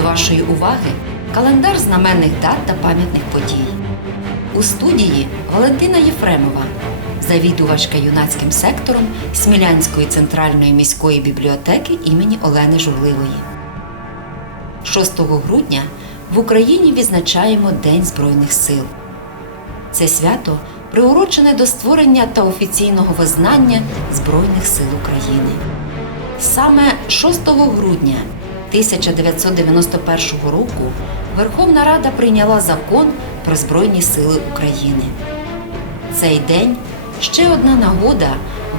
уваги календар знаменних дат та пам'ятних подій. У студії Валентина Єфремова, завідувачка юнацьким сектором Смілянської центральної міської бібліотеки імені Олени Журливої. 6 грудня в Україні відзначаємо День Збройних сил. Це свято приурочене до створення та офіційного визнання Збройних сил України. Саме 6 грудня 1991 року Верховна Рада прийняла закон про Збройні Сили України. Цей день ще одна нагода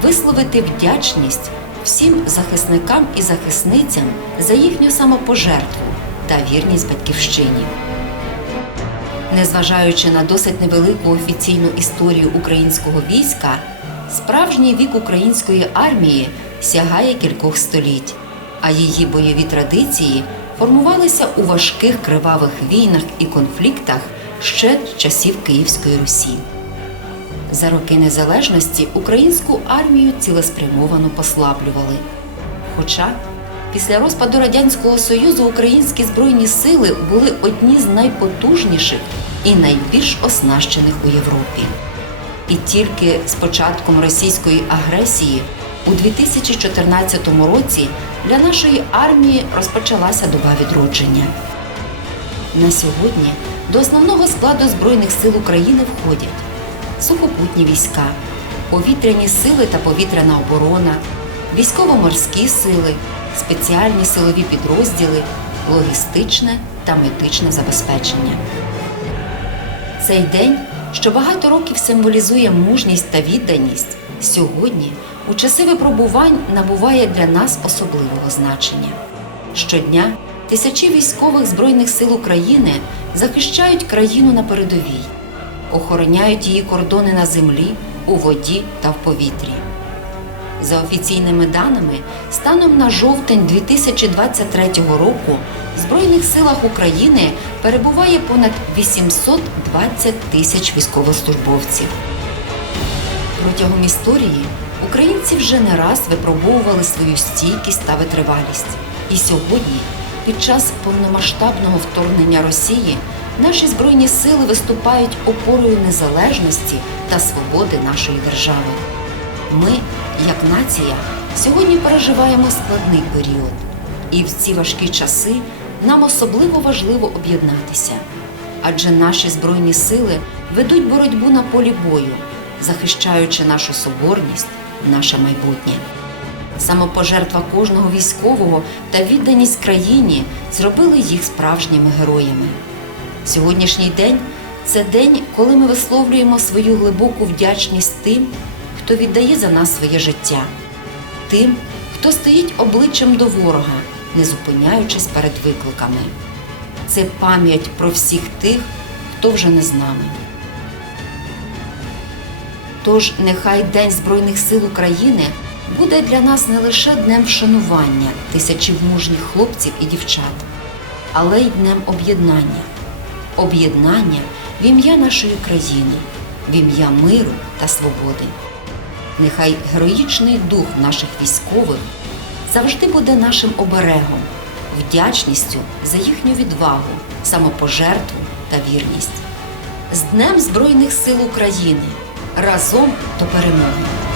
висловити вдячність всім захисникам і захисницям за їхню самопожертву та вірність батьківщині. Незважаючи на досить невелику офіційну історію українського війська, справжній вік української армії сягає кількох століть, а її бойові традиції формувалися у важких кривавих війнах і конфліктах ще часів Київської Русі. За роки незалежності українську армію цілеспрямовано послаблювали. Хоча після розпаду Радянського Союзу українські збройні сили були одні з найпотужніших і найбільш оснащених у Європі. І тільки з початком російської агресії у 2014 році для нашої армії розпочалася доба відродження. На сьогодні до основного складу Збройних сил України входять сухопутні війська, повітряні сили та повітряна оборона, військово-морські сили, спеціальні силові підрозділи, логістичне та медичне забезпечення. Цей день, що багато років символізує мужність та відданість, сьогодні, у часи випробувань, набуває для нас особливого значення. Щодня тисячі військових Збройних сил України захищають країну на передовій, охороняють її кордони на землі, у воді та в повітрі. За офіційними даними, станом на жовтень 2023 року в Збройних силах України перебуває понад 820 тисяч військовослужбовців. Протягом історії українці вже не раз випробовували свою стійкість та витривалість. І сьогодні, під час повномасштабного вторгнення Росії, наші збройні сили виступають опорою незалежності та свободи нашої держави. Ми, як нація, сьогодні переживаємо складний період, і в ці важкі часи нам особливо важливо об'єднатися, адже наші збройні сили ведуть боротьбу на полі бою, захищаючи нашу соборність, наше майбутнє. Самопожертва кожного військового та відданість країні зробили їх справжніми героями. Сьогоднішній день це день, коли ми висловлюємо свою глибоку вдячність тим, хто віддає за нас своє життя, тим, хто стоїть обличчям до ворога, не зупиняючись перед викликами. Це пам'ять про всіх тих, хто вже не з нами. Тож нехай День Збройних сил України буде для нас не лише днем вшанування тисячі мужніх хлопців і дівчат, але й днем об'єднання. Об'єднання в ім'я нашої країни, в ім'я миру та свободи. Нехай героїчний дух наших військових завжди буде нашим оберегом, вдячністю за їхню відвагу, самопожертву та вірність. З Днем Збройних сил України разом до перемоги!